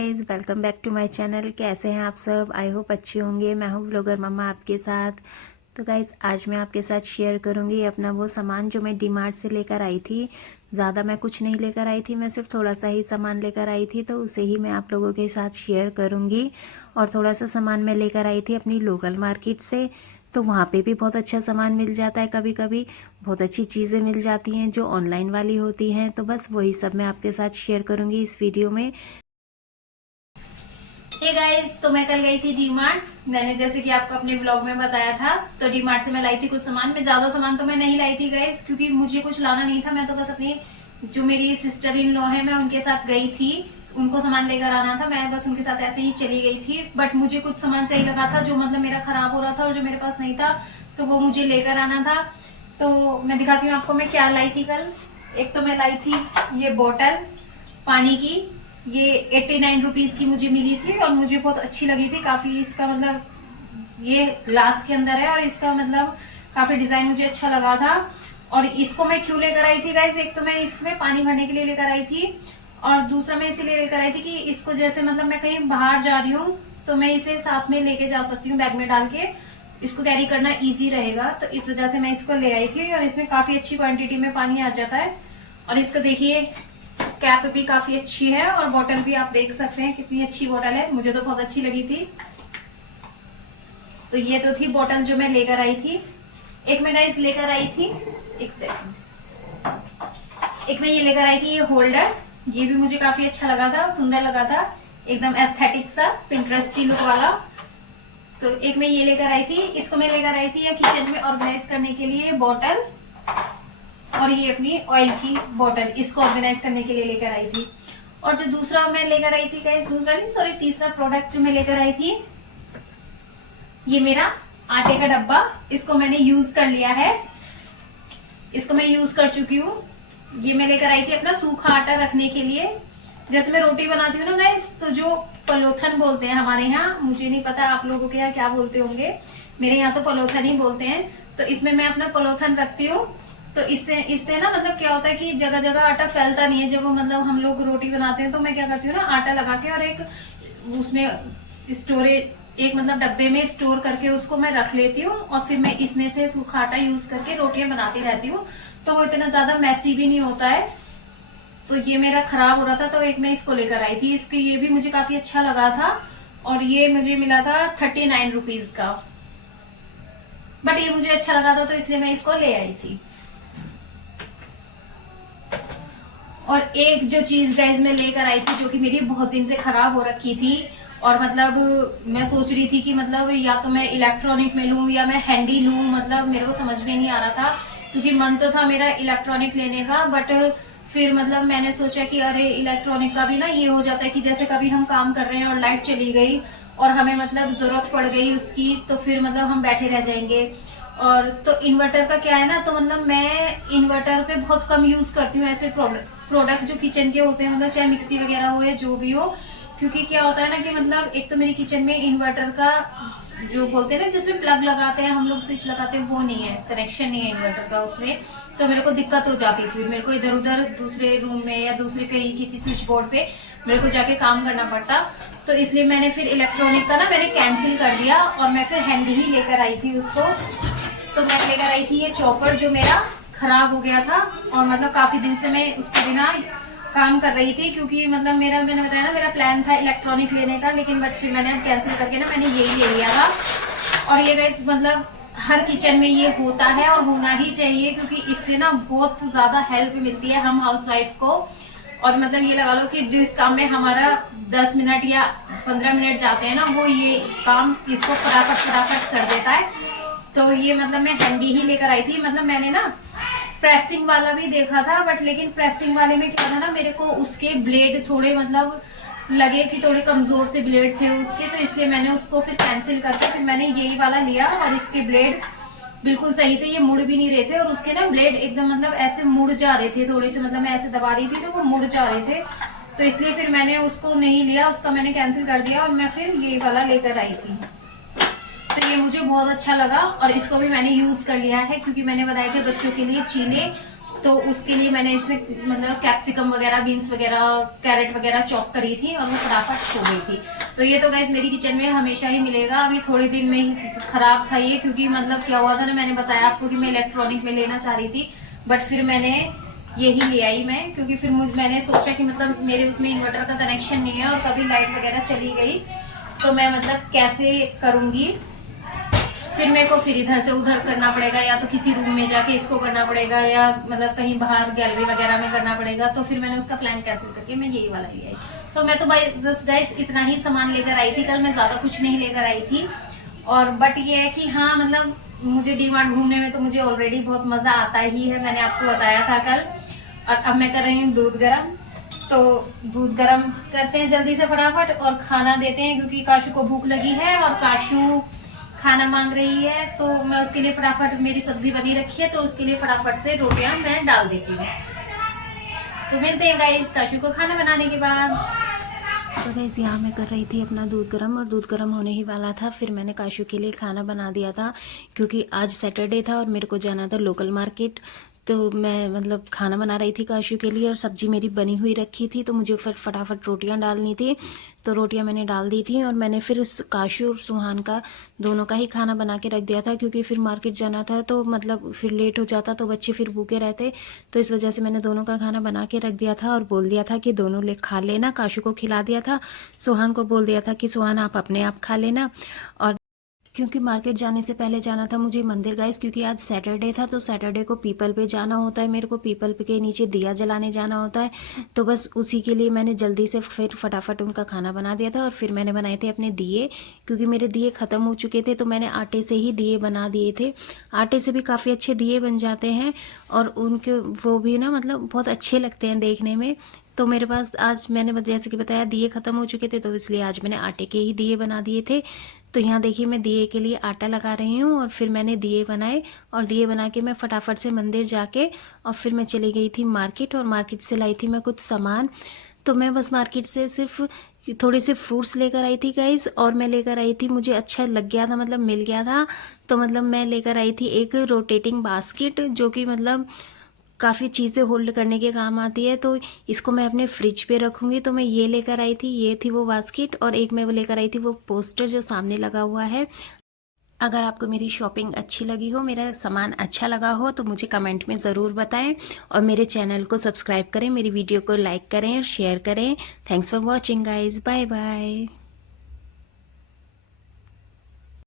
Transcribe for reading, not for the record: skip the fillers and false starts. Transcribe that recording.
Guys, welcome back to my channel. कैसे हैं आप सब? आई होप अच्छे होंगे। मैं हूं व्लॉगर मम्मा आपके साथ। तो गाइस, आज मैं आपके साथ शेयर करूंगी अपना वो सामान जो मैं डीमार्ट से लेकर आई थी। ज़्यादा मैं कुछ नहीं लेकर आई थी, मैं सिर्फ थोड़ा सा ही सामान लेकर आई थी, तो उसे ही मैं आप लोगों के साथ शेयर करूंगी। और थोड़ा सा सामान मैं लेकर आई थी अपनी लोकल मार्केट से, तो वहाँ पे भी बहुत अच्छा सामान मिल जाता है। कभी कभी बहुत अच्छी चीज़ें मिल जाती हैं जो ऑनलाइन वाली होती हैं। तो बस वही सब मैं आपके साथ शेयर करूंगी इस वीडियो में। हे गाइस, तो मैं कल गई थी डीमार्ट। मैंने जैसे कि आपको अपने ब्लॉग में बताया था, तो डीमार्ट से मैं लाई थी कुछ सामान। मैं ज्यादा सामान तो मैं नहीं लाई थी गाइस, क्योंकि मुझे कुछ लाना नहीं था। मैं तो बस अपनी जो मेरी सिस्टर इन लॉ है, मैं उनके साथ गई थी, उनको सामान लेकर आना था। मैं बस उनके साथ ऐसे ही चली गई थी। बट मुझे कुछ सामान सही लगा था जो मतलब मेरा खराब हो रहा था, और जो मेरे पास नहीं था तो वो मुझे लेकर आना था। तो मैं दिखाती हूँ आपको मैं क्या लाई थी कल। एक तो मैं लाई थी ये बोतल पानी की। ये 89 रुपीज की मुझे मिली थी और मुझे बहुत अच्छी लगी थी काफी। इसका मतलब ये ग्लास के अंदर है और इसका मतलब काफी डिजाइन मुझे अच्छा लगा था। और इसको मैं क्यों लेकर आई थी गाइस, एक तो मैं इसमें पानी भरने के लिए लेकर आई थी, और दूसरा मैं इसीलिए लेकर आई थी कि इसको जैसे मतलब मैं कहीं बाहर जा रही हूँ तो मैं इसे साथ में लेके जा सकती हूँ, बैग में डाल के इसको कैरी करना इजी रहेगा। तो इस वजह से मैं इसको ले आई थी, और इसमें काफी अच्छी क्वांटिटी में पानी आ जाता है। और इसका देखिए कैप भी काफी अच्छी है, और बोतल भी आप देख सकते हैं कितनी अच्छी बोतल है, मुझे तो बहुत अच्छी लगी थी। तो ये तो थी बोतल जो मैं लेकर आई थी। एक मैं गाइस लेकर आई थी, एक सेकंड, एक मैं ये लेकर आई थी ये होल्डर। ये भी मुझे काफी अच्छा लगा था, सुंदर लगा था, एकदम एस्थेटिक सा पिंटरेस्टी लुक वाला। तो एक मैं ये लेकर आई थी, इसको मैं लेकर आई थी या किचन में ऑर्गेनाइज करने के लिए बोतल, और ये अपनी ऑयल की बोतल इसको ऑर्गेनाइज करने के लिए लेकर आई थी। और जो दूसरा मैं लेकर आई थी गाइस, दूसरा नहीं सॉरी तीसरा प्रोडक्ट जो मैं लेकर आई थी, ये मेरा आटे का डब्बा। इसको मैंने यूज कर लिया है, इसको मैं यूज कर चुकी हूँ। ये मैं लेकर आई थी अपना सूखा आटा रखने के लिए। जैसे मैं रोटी बनाती हूँ ना गाइस, तो जो पलोथन बोलते हैं हमारे यहाँ, मुझे नहीं पता आप लोगों के यहाँ क्या बोलते होंगे, मेरे यहाँ तो पलोथन ही बोलते हैं। तो इसमें मैं अपना पलोथन रखती हूँ। तो इससे ना मतलब क्या होता है कि जगह जगह आटा फैलता नहीं है। जब वो मतलब हम लोग रोटी बनाते हैं तो मैं क्या करती हूँ ना, आटा लगा के और एक उसमें स्टोरेज एक मतलब डब्बे में स्टोर करके उसको मैं रख लेती हूँ, और फिर मैं इसमें से सूखा आटा यूज करके रोटियां बनाती रहती हूँ। तो वो इतना ज्यादा मैसी भी नहीं होता है। तो ये मेरा खराब हो रहा था, तो एक मैं इसको लेकर आई थी। इसकी ये भी मुझे काफी अच्छा लगा था, और ये मुझे मिला था 39 रुपीज का। बट ये मुझे अच्छा लगा था तो इसलिए मैं इसको ले आई थी। और एक जो चीज गाइज मैं लेकर आई थी जो कि मेरी बहुत दिन से खराब हो रखी थी, और मतलब मैं सोच रही थी कि मतलब या तो मैं इलेक्ट्रॉनिक में लूं या मैं हैंडी लूं, मतलब मेरे को समझ में नहीं आ रहा था। क्योंकि मन तो था मेरा इलेक्ट्रॉनिक लेने का, बट फिर मतलब मैंने सोचा कि अरे इलेक्ट्रॉनिक का भी ना ये हो जाता है कि जैसे कभी हम काम कर रहे हैं और लाइट चली गई और हमें मतलब जरूरत पड़ गई उसकी, तो फिर मतलब हम बैठे रह जाएंगे। और तो इन्वर्टर का क्या है ना, तो मतलब मैं इन्वर्टर पे बहुत कम यूज करती हूँ ऐसे प्रोडक्ट जो किचन के होते हैं, मतलब चाहे मिक्सी वगैरह हो या जो भी हो। क्योंकि क्या होता है ना कि मतलब एक तो मेरी किचन में इन्वर्टर का जो बोलते हैं ना जिसमें प्लग लगाते हैं हम लोग, स्विच लगाते हैं, वो नहीं है, कनेक्शन नहीं है इन्वर्टर का उसमें। तो मेरे को दिक्कत हो जाती है, फिर मेरे को इधर उधर दूसरे रूम में या दूसरे कहीं किसी स्विच बोर्ड पे मेरे को जाके काम करना पड़ता। तो इसलिए मैंने फिर इलेक्ट्रॉनिक का ना मैंने कैंसिल कर दिया, और मैं फिर हैंडी ही लेकर आई थी उसको। तो मैं लेकर आई थी ये चॉपर जो मेरा खराब हो गया था, और मतलब काफी दिन से मैं उसके बिना काम कर रही थी। क्योंकि मतलब मैंने बताया ना मेरा प्लान था इलेक्ट्रॉनिक लेने का, लेकिन बट फिर मैंने अब कैंसिल करके ना मैंने यही ले लिया था। और ये गाइस मतलब हर किचन में ये होता है और होना ही चाहिए, क्योंकि इससे ना बहुत ज्यादा हेल्प मिलती है हम हाउसवाइफ को। और मतलब ये लगा लो कि जिस काम में हमारा 10 मिनट या 15 मिनट जाते हैं ना, वो ये काम इसको फटाफट कर देता है। तो ये मतलब मैं हैंडी ही लेकर आई थी। मतलब मैंने ना प्रेसिंग वाला भी देखा था, बट लेकिन प्रेसिंग वाले में क्या था ना, मेरे को उसके ब्लेड थोड़े मतलब लगे कि थोड़े कमजोर से ब्लेड थे उसके, तो इसलिए मैंने उसको फिर कैंसिल करके फिर मैंने यही वाला लिया। और इसके ब्लेड बिल्कुल सही थे, ये मुड़ भी नहीं रहे थे, और उसके ना ब्लेड एकदम मतलब ऐसे मुड़ जा रहे थे थोड़े से, मतलब मैं ऐसे दबा रही थी तो वो मुड़ जा रहे थे। तो इसलिए फिर मैंने उसको नहीं लिया, उसका मैंने कैंसिल कर दिया, और मैं फिर यही वाला लेकर आई थी। तो ये मुझे बहुत अच्छा लगा, और इसको भी मैंने यूज कर लिया है, क्योंकि मैंने बताया कि बच्चों के लिए चीले तो उसके लिए मैंने इसमें मतलब कैप्सिकम वगैरह, बीन्स वगैरह, कैरेट वगैरह चॉप करी थी और वो फटाफट हो गई थी। तो ये तो गाइस मेरी किचन में हमेशा ही मिलेगा। अभी थोड़े दिन में ही खराब था ये, क्योंकि मतलब क्या हुआ था ना, मैंने बताया आपको कि मैं इलेक्ट्रॉनिक में लेना चाह रही थी, बट फिर मैंने यही ले आई मैं, क्योंकि फिर मैंने सोचा कि मतलब मेरे उसमें इन्वर्टर का कनेक्शन नहीं है और कभी लाइट वगैरह चली गई तो मैं मतलब कैसे करूंगी, फिर मेरे को फिर इधर से उधर करना पड़ेगा, या तो किसी रूम में जाके इसको करना पड़ेगा, या मतलब कहीं बाहर गैलरी वगैरह में करना पड़ेगा। तो फिर मैंने उसका प्लान कैंसिल करके मैं यही वाला ले आई। तो मैं तो जस्ट गाइस इतना ही सामान लेकर आई थी कल, मैं ज्यादा कुछ नहीं लेकर आई थी। और बट ये है कि हाँ, मतलब मुझे डीमार्ट घूमने में तो मुझे ऑलरेडी बहुत मजा आता ही है, मैंने आपको बताया था कल। और अब मैं कर रही हूँ दूध गर्म, तो दूध गर्म करते हैं जल्दी से फटाफट और खाना देते हैं, क्योंकि काशू को भूख लगी है और काशू खाना मांग रही है। तो मैं उसके लिए फटाफट, मेरी सब्जी बनी रखी है तो उसके लिए फटाफट से रोटियां मैं डाल देती हूँ। तो मिलते हैं गाइस काशू को खाना बनाने के बाद। तो गाइस यहाँ मैं कर रही थी अपना दूध गर्म, और दूध गर्म होने ही वाला था। फिर मैंने काशू के लिए खाना बना दिया था, क्योंकि आज सैटरडे था और मेरे को जाना था लोकल मार्केट। तो मैं मतलब खाना बना रही थी काशू के लिए, और सब्जी मेरी बनी हुई रखी थी, तो मुझे फिर फटाफट रोटियां डालनी थी। तो रोटियां मैंने डाल दी थी, और मैंने फिर काशू और सुहान का दोनों का ही खाना बना के रख दिया था, क्योंकि फिर मार्केट जाना था तो मतलब फिर लेट हो जाता तो बच्चे फिर भूखे रहते। तो इस वजह से मैंने दोनों का खाना बना के रख दिया था और बोल दिया था कि दोनों ले खा लेना। काशू को खिला दिया था, सुहान को बोल दिया था कि सुहान आप अपने आप खा लेना। और क्योंकि मार्केट जाने से पहले जाना था मुझे मंदिर गाइस, क्योंकि आज सैटरडे था, तो सैटरडे को पीपल पे जाना होता है मेरे को, पीपल पे के नीचे दिया जलाने जाना होता है। तो बस उसी के लिए मैंने जल्दी से फिर फटाफट उनका खाना बना दिया था। और फिर मैंने बनाए थे अपने दिए, क्योंकि मेरे दिए ख़त्म हो चुके थे, तो मैंने आटे से ही दिए बना दिए थे। आटे से भी काफ़ी अच्छे दिए बन जाते हैं, और उनके वो भी ना मतलब बहुत अच्छे लगते हैं देखने में। तो मेरे पास आज मैंने जैसे कि बताया दिए ख़त्म हो चुके थे, तो इसलिए आज मैंने आटे के ही दिए बना दिए थे। तो यहाँ देखिए मैं दिए के लिए आटा लगा रही हूँ, और फिर मैंने दिए बनाए, और दिए बना के मैं फटाफट से मंदिर जाके और फिर मैं चली गई थी मार्केट, और मार्केट से लाई थी मैं कुछ सामान। तो मैं बस मार्केट से सिर्फ थोड़े से फ्रूट्स लेकर आई थी गाइस, और मैं लेकर आई थी, मुझे अच्छा लग गया था, मतलब मिल गया था। तो मतलब मैं लेकर आई थी एक रोटेटिंग बास्केट, जो कि मतलब काफ़ी चीज़ें होल्ड करने के काम आती है। तो इसको मैं अपने फ्रिज पे रखूँगी, तो मैं ये लेकर आई थी, ये थी वो बास्केट। और एक मैं वो लेकर आई थी वो पोस्टर जो सामने लगा हुआ है। अगर आपको मेरी शॉपिंग अच्छी लगी हो, मेरा सामान अच्छा लगा हो, तो मुझे कमेंट में ज़रूर बताएं, और मेरे चैनल को सब्सक्राइब करें, मेरी वीडियो को लाइक करें और शेयर करें। Thanks for watching guys, bye bye.